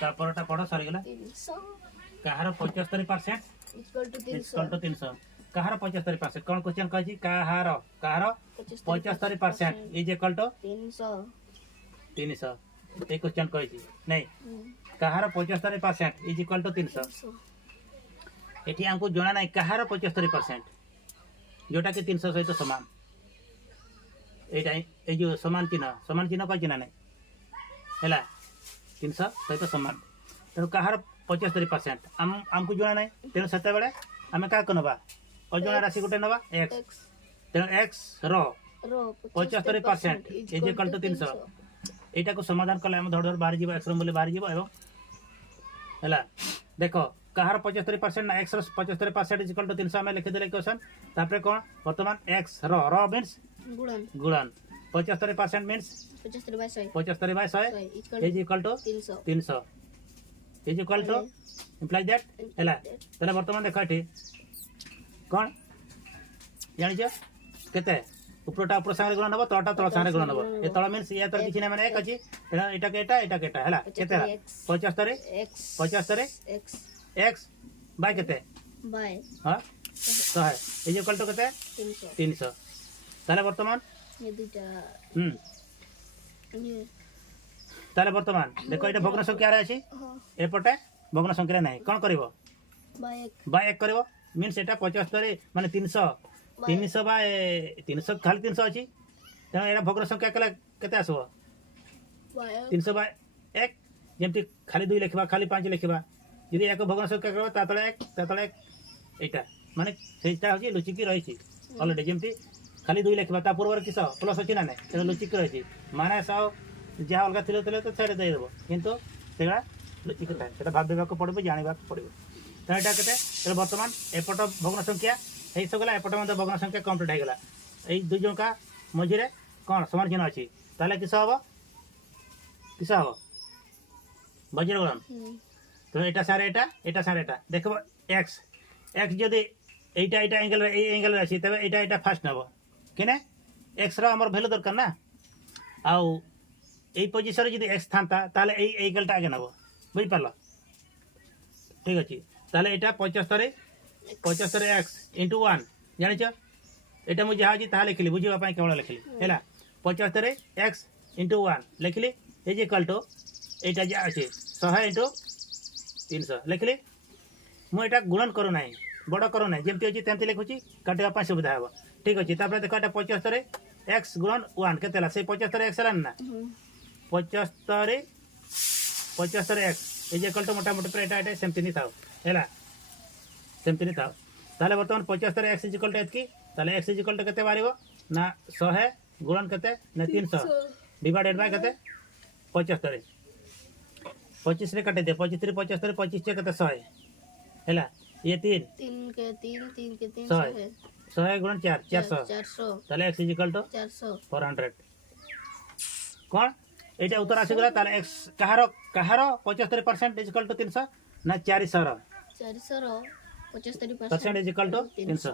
तापरटा पढ़ सरी गला 300 कहार 75% इक्वल टू 300 कहार 75% कौन क्वेश्चन कहछि कहार 75% is equal to 300 a question कहछि नहीं कहार 75% इज इक्वल टू 300 एठी हमको जणा नहीं कहार 75% जोटा कि 300 सहित समान एटा ए जो समान चिन्ह कहछि ना नहीं हैला 300 सहित समान तेणु कहार 75% हमको जणा नहीं तेणु सेते बेले आमे का करनबा अजणा राशि गोटे नबा x तेणु x रो 75% इज इक्वल टू 300 एटा को समाधान कले हम धड़ बाहर जीव x रो मूल्य बाहर जीव एवं हैला देखो कहार 75% ना x रो 75% इज इक्वल टू 300 में लिख देले क्वेश्चन तापर कोन वर्तमान x रो मींस गुणन 75% means 75/100 is equal to 300 is equal to implies that हैला तले वर्तमान देखो एठी कोन जानि छ केते ऊपरटा ऊपर संगे गुणन हबो तळटा तळ संगे गुणन हबो ए तळ मींस या तर किछि नै माने एक अछि एटा केटा हैला केते 75 x बाय केते बाय हां 100 इज इक्वल टू केते 300 ताले वर्तमान ये दुटा ये ताले वर्तमान देखो एटा भग्न संख्या रे अछि एपटे भग्न संख्या नाही कोन करबो बाय 1 करबो मींस एटा 75 माने 300 बाय 300 खाली 300 अछि त एटा भग्न संख्या कला केते आसबो 300 बाय 1 जेमति खाली 2 लिखबा खाली 5 लिखबा यदि एक भग्न संख्या करबा तातले 1 एटा माने सेटा होची लुचिकी रहिछि ऑलरेडी जेमति खाली 2 लिखबा ता पूर्वर किस प्लस अछि ना नै त लुचिकी रहिछि माने साव जा अलगा थिले तो छाड़ दे देबो किंतु सेगा लुचिकी था सेटा भाब देबा को पड़बो जानिबा को पड़बो त एटा केते त वर्तमान एपट भग्न संख्या हे सब गला एपट मध्ये भग्न संख्या कंप्लीट हे गला ए दुई जन का मझी रे कोन समान चिन्ह अछि ताले किस हबो बजर गलन तो एटा सारे एटा देखबो x जदि एटा एंगल रे ए एंगल रे अछि तबे एटा फास्ट नबो केने x रो हमर वैल्यू दरकार ना आउ ए पोजीशन रे जदि x थांता ताले ए एंगल टा आगे नबो बुझ पारला ठीक अछि ताले एटा 75 x into 1 जानि छ एटा मु जहा जी ता लिखली बुझिबा पई केवल लिखली हैला 75 x into 1 लिखली इज इक्वल टू एटा जे अछि 100 into 300 लिखली मु एटा गुणन करू नाही बड़ करू नाही जेमति अछि तेमति लिखुची काटिबा पई सुविधा हेबो ठीक अछि तापर देखो एटा 75 x गुणन 1 केतेला से 75 x लन ना 75 x इज इक्वल टू मोटा मोटा एटा सेमति नि थाओ हैला सेमति नि थाओ ताले वर्तमान 75 x इज इक्वल टू एतकी ताले x इज इक्वल टू केते बारिबो ना 100 गुणन केते ना 300 डिवाइडेड बाय केते 75 25 रे काटे दे 25 75 25 के केते 100 हैला ये 3 के 100 गुणन 400 ताले x इज इक्वल टू 400 कोन एटा उत्तर आसी गला ताले x कहारो 75% इज इक्वल टू 300 ना 400 रो 75% इज इक्वल टू 300